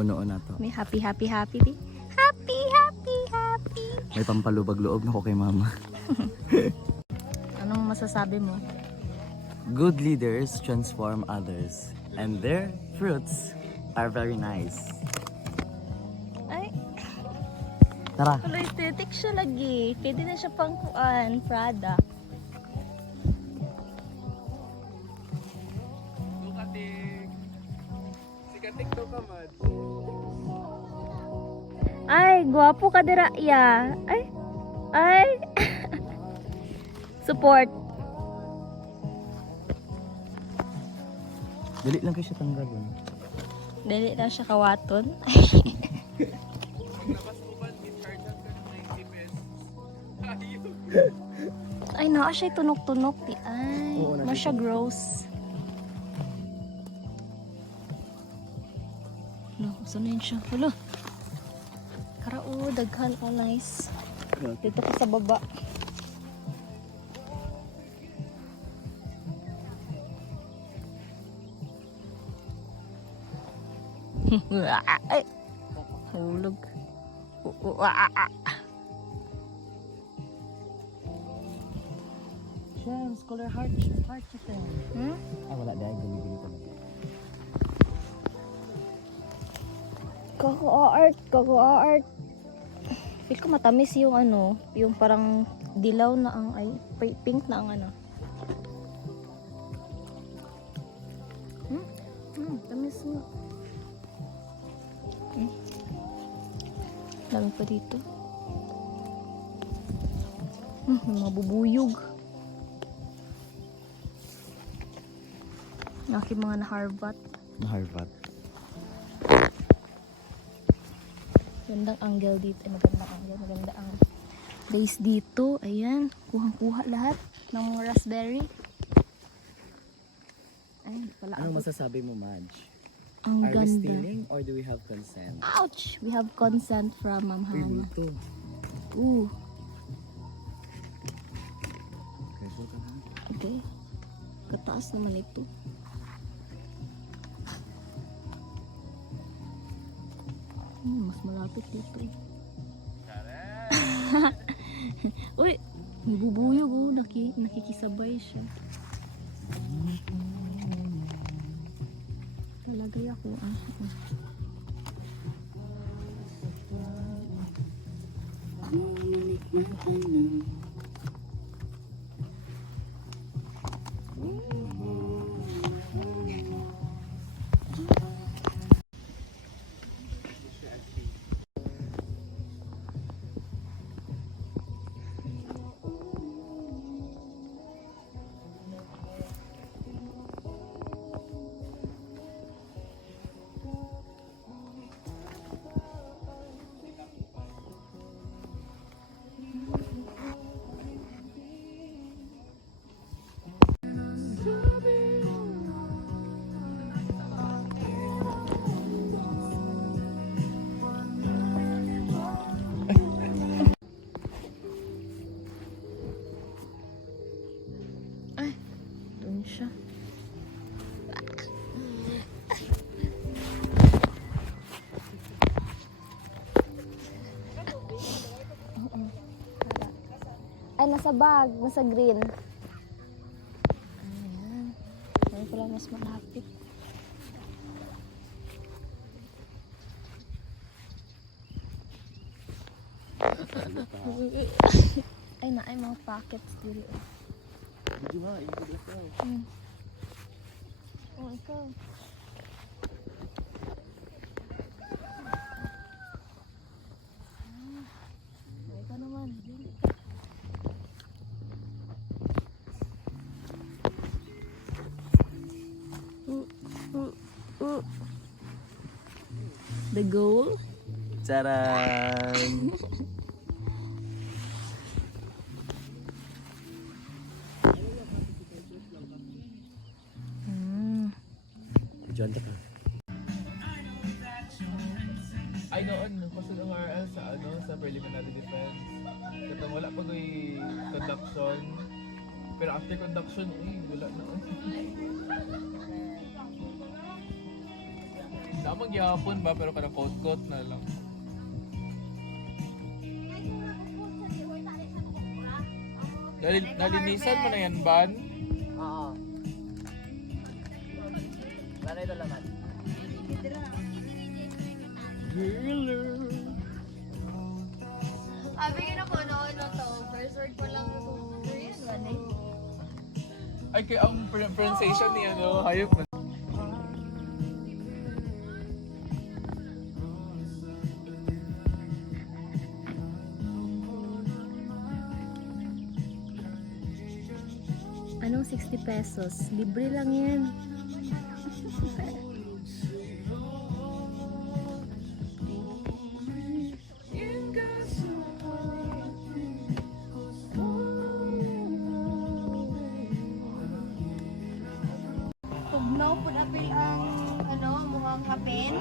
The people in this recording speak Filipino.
puno na to. May happy. Happy. May pampalubag-loob na ko kay mama. Anong masasabi mo? Good leaders transform others. And their fruits are very nice. Ay, Tara! wala aesthetic siya lagi. Pwede na siya pang kuan, Prada. Ay, gwapo ka dira, iya. Ay. Support. Dali lang kayo siya tanggalin. Dali na siya kawaton. Ay, naa siya tunok-tunok. Ay, Oo, na siya gross. No, saan na yun siya? Hala. Karao, daghan. Oh, nice. Dito ko sa baba. Ay, hulog. Shams, color heart chicken. Ah, wala dahil guli-guli talaga. Coco art. Feel ko matamis yung ano, yung parang dilaw na ang ay pink na ang ano. Tamis nga. Dami pa dito. May mga bubuyog. Aking mga naharbat. Naharbat. Magandang angle dito. Magandang angle. Maganda ang days dito. Ayan. Kuhang-kuha lahat ng mga raspberry. Ay, pala Ano masasabi mo, Madge? ang Are we ganda. stealing or do we have consent? Ouch! We have consent from Ma'am Uy, Hana. bulto. Ooh. Careful ka ha. Okay. Kataas naman ito. Mas malapit dito. Uy! May bubuyog oh. Nakikisabay siya. Talagay ako ah. Siya. Ay, nasa bag, nasa green. Ayan. Ngayon ko lang mas malapit. Ay, naay mga packets dito. Hindi nga, yung paglas ka. Oh, ikaw. Ikaw naman. The goal? Charan! Diyan ka. Ay noon, pasod ang RL sa preliminary defense. Kaya wala pa ko'y conduction. Pero after conduction, wala na. Damang gyapon ba pero kada coat na lang. Nalinisan mo na yan, Ban? Oo. Para ito laman. Abi ko na po noon to. First word ko lang sa Korean. Ano Ay, kaya ang pronunciation niya, no? Hayop na. Anong 60 pesos? Libre lang yan. Tugnaw po na ang mukhang kapin.